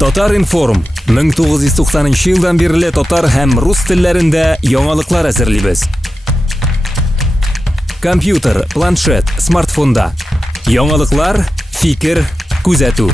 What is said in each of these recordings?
Tatar-inform 1990 yıldan beri Tatar hem Rus tillerinde yangalıklar hazırlıyoruz. Kompüter, planshet, smartfonda. Yangalıklar, fikir, күзәтү.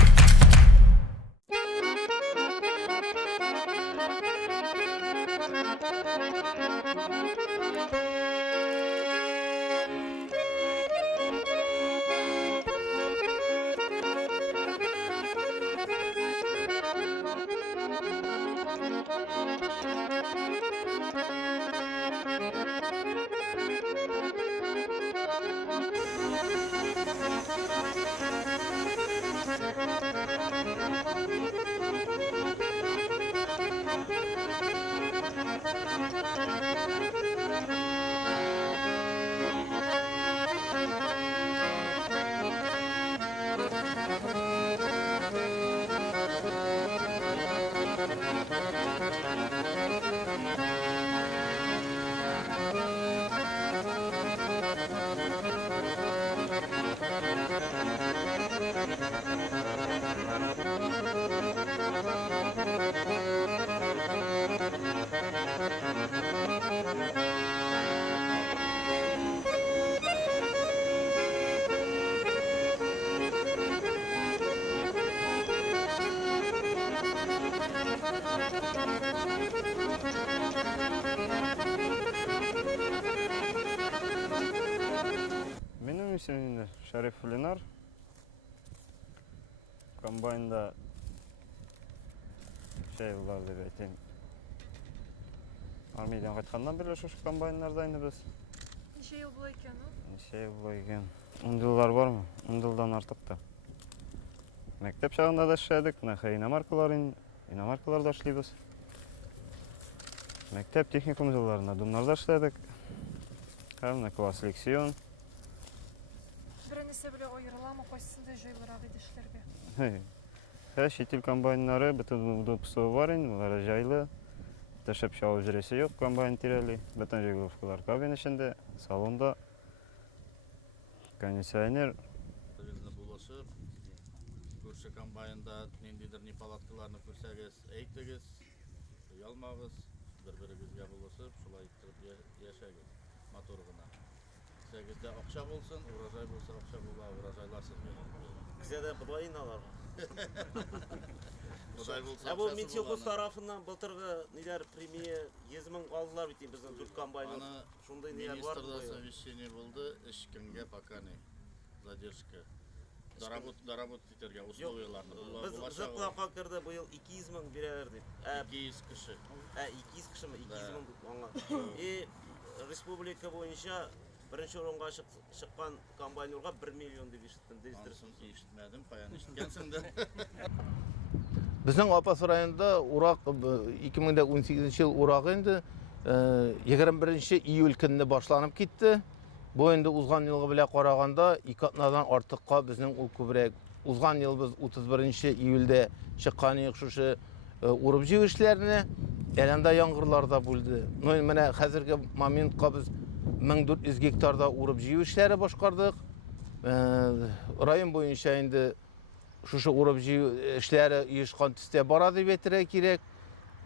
Benim ismim Şerif Linar. Kombayında var деп айтайын. Армиядан қайтқаннан бері şu комбайнлардaydı biz. Неше жыл болды екен, Неше жыл болды екен. 10 жылдар бар ма? 10 жылдан артық та. Мектеп шағында да эшләдек, иномаркаларда эшлибез. Мектеп техникум жылларында думнарда эшләдек. Һәм класс лексион. Беренесе беле аерыламы, кайсысында җайлырак иде эшләргә? Шетел комбайннары бөтен удобство бар инде, булар җайлы. Төшеп чабып жүрәсе юк комбайн тирәли. Бөтен регулировкалар кабин эчендә, салонда. Кондиционер. Безне булышып, күрше комбайнда ниндидер непалаткаларны күрсәгез, әйтегез, ялмагыз, бер-берегезгә булышып, шулай итеп яшәгез, мотор гына. Сездә акча булсын, урожай булса акча була, урожайларсыз Bizde budayın alar. Урожай булса. Bu Minçikus tarafından былтыргы ниләр премия 100 мең алдылар бит безнең дүрт комбайн. Шундай ниләр бар. Министрда совещание булды, эшкемгә пока не задержка. Доработать итәргә условияларны Без заклапка керде быел 200 мең бирәләр дип. 200 кеше. 200 кешеме 200 мең аңа. Республика буенча Birinci orunga çıkan kombaynörga 1 milyon diye işittim. Işitmedim, payan işitkensin de. Bizning Апас rayonunda urak 2018 yıl urak endi 21 iyul günü başlanıp gitti. Bu endi uzgan yılga bile qaraganda 2 katnadan artıqqa bizning ul köbrek. Uzgan yıl biz 31 iyulda çıqqan şu urып-җыю эшләренә әлендә яңгырларда булды. Менә хәзерге моментка biz 1400 гектарда урып-җыю эшләре башкардык. Район буенча инде шушы урып-җыю эшләре оешкан төстә бара дип әйтергә кирәк.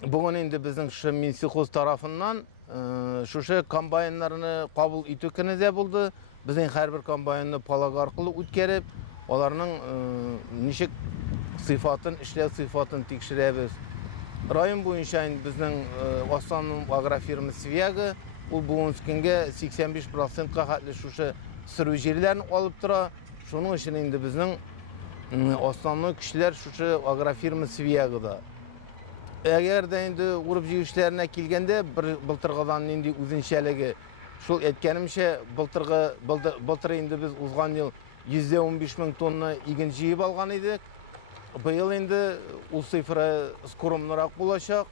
Бүген инде безнең шу Минсихоз тарафыннан шушы комбайннарны кабул итү көне дә булды. Безнең һәрбер комбайнны палаг аркылы үткәреп, аларның ничек сыйфатын, эшләү сыйфатын тикшерәбез. Район буенча инде безнең Основной агрофирма Свяга ул бүгенге көнгә 85%-ка хәтле шушы сыру җирләрне алып тора. Шуның өчен инде безнең основной кешеләр шушы агрофирма Свягада. Әгәр дә инде урып-җыю эшләренә килгәндә былтыргыдан нинди үзенчәлеге шул әйткәнемчә былтыр инде без узган ел 115 мең тонна иген җыеп алган идек. Быел инде ул цифра скромнырак булачак.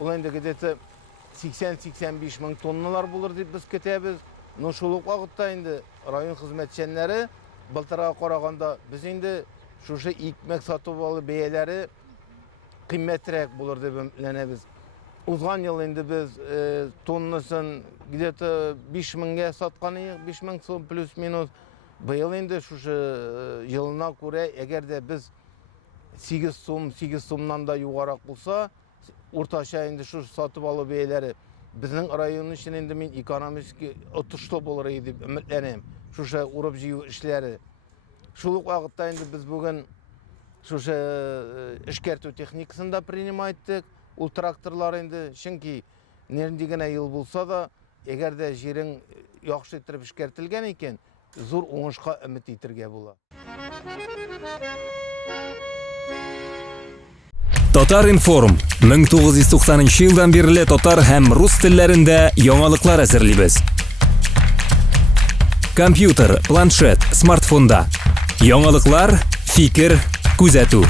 Ул инде где-то 80-85 мең тонналар булыр дип без көтәбез. Но шул ук вакытта инде район хезмәтчәннәре былтырга караганда без инде шушы икмәк сатып алу бәяләре кыйммәтрәк булыр дип өметләнәбез. Узган ел инде без тоннасын где-то 5 меңгә саткан идек, 5 мең сум плюс-минус. Быел инде шушы елына күрә, әгәр дә без 8 сум, 8 сумнан да югарак булса, уртача инде шу сатып алу бәяләре безнең район өчен инде мин экономик отышлы булыр дип өметләнәм. Шуша урып-җыю эшләре. Шул ук вакытта инде без бүген шуша эшкәртү техникасын да принимать иттек. Ул тракторлар инде чөнки нинди генә ел булса да, әгәр дә җирең яхшы итеп эшкәртелгән икән, зур уңышка өмет итәргә була. Tatar-inform 1990 елдан бирле татар һәм рус телләрендә яңалыклар әзерлибез. Компьютер, планшет, смартфонда. Яңалыклар, фикер, күзәтү.